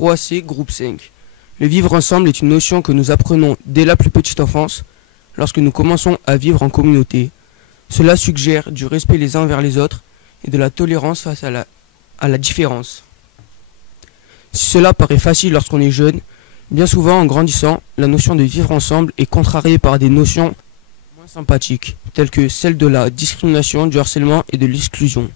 3C, groupe 5. Le vivre ensemble est une notion que nous apprenons dès la plus petite enfance, lorsque nous commençons à vivre en communauté. Cela suggère du respect les uns envers les autres et de la tolérance face à la différence. Si cela paraît facile lorsqu'on est jeune, bien souvent en grandissant, la notion de vivre ensemble est contrariée par des notions moins sympathiques, telles que celle de la discrimination, du harcèlement et de l'exclusion.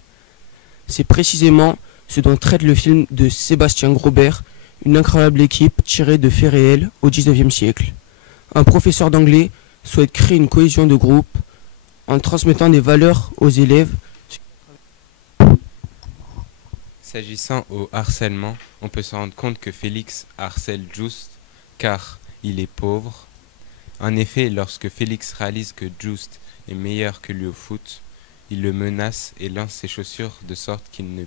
C'est précisément ce dont traite le film de Sébastien Grobert, Une incroyable équipe tirée de faits réels au XIXe siècle. Un professeur d'anglais souhaite créer une cohésion de groupe en transmettant des valeurs aux élèves. S'agissant au harcèlement, on peut se rendre compte que Félix harcèle Just car il est pauvre. En effet, lorsque Félix réalise que Just est meilleur que lui au foot, il le menace et lance ses chaussures de sorte qu'il ne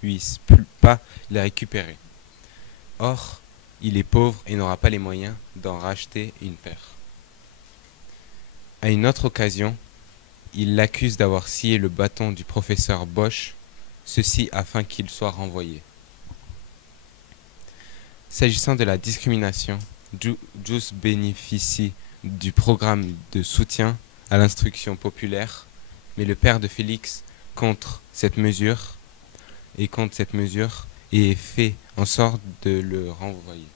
puisse pas les récupérer. Or, il est pauvre et n'aura pas les moyens d'en racheter une paire. À une autre occasion, il l'accuse d'avoir scié le bâton du professeur Bosch, ceci afin qu'il soit renvoyé. S'agissant de la discrimination, Just bénéficie du programme de soutien à l'instruction populaire, mais le père de Félix contre cette mesure et fait en sorte de le renvoyer.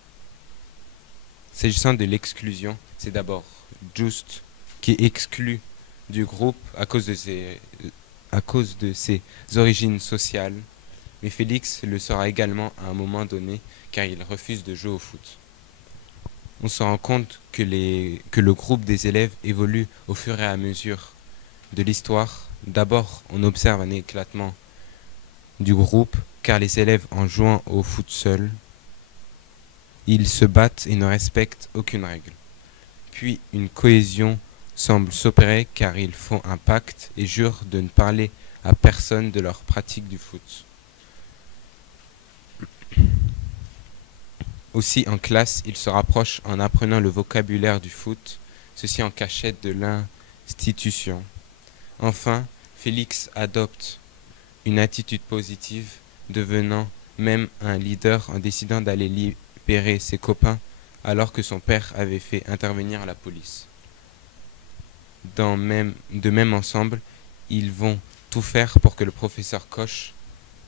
S'agissant de l'exclusion, c'est d'abord Just qui est exclu du groupe à cause de ses origines sociales, mais Félix le sera également à un moment donné car il refuse de jouer au foot. On se rend compte que le groupe des élèves évolue au fur et à mesure de l'histoire. D'abord, on observe un éclatement du groupe car les élèves, en jouant au foot seuls, ils se battent et ne respectent aucune règle. Puis une cohésion semble s'opérer car ils font un pacte et jurent de ne parler à personne de leur pratique du foot. Aussi en classe, ils se rapprochent en apprenant le vocabulaire du foot, ceci en cachette de l'institution. Enfin, Félix adopte une attitude positive, devenant même un leader en décidant d'aller libérer ses copains alors que son père avait fait intervenir la police. De même ensemble, ils vont tout faire pour que le professeur Koch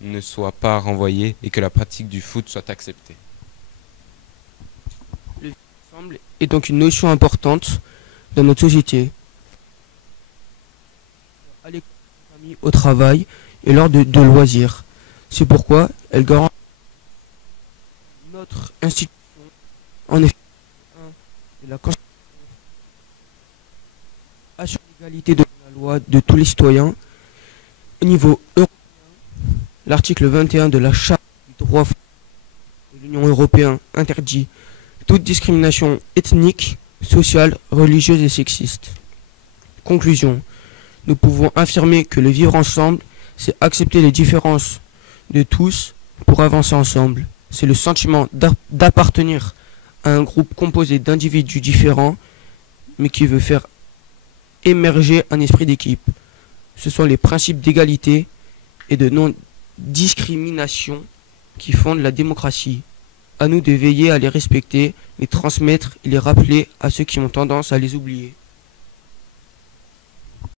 ne soit pas renvoyé et que la pratique du foot soit acceptée. Le vivre ensemble est donc une notion importante dans notre société. À l'école, au travail et lors de loisirs. C'est pourquoi elle garantit notre institution en effet de la Constitution assure l'égalité de la loi de tous les citoyens. Au niveau européen, l'article 21 de la Charte des droits de l'Union européenne interdit toute discrimination ethnique, sociale, religieuse et sexiste. Conclusion. Nous pouvons affirmer que le vivre ensemble, c'est accepter les différences de tous pour avancer ensemble. C'est le sentiment d'appartenir à un groupe composé d'individus différents, mais qui veut faire émerger un esprit d'équipe. Ce sont les principes d'égalité et de non-discrimination qui fondent la démocratie. À nous de veiller à les respecter, les transmettre et les rappeler à ceux qui ont tendance à les oublier.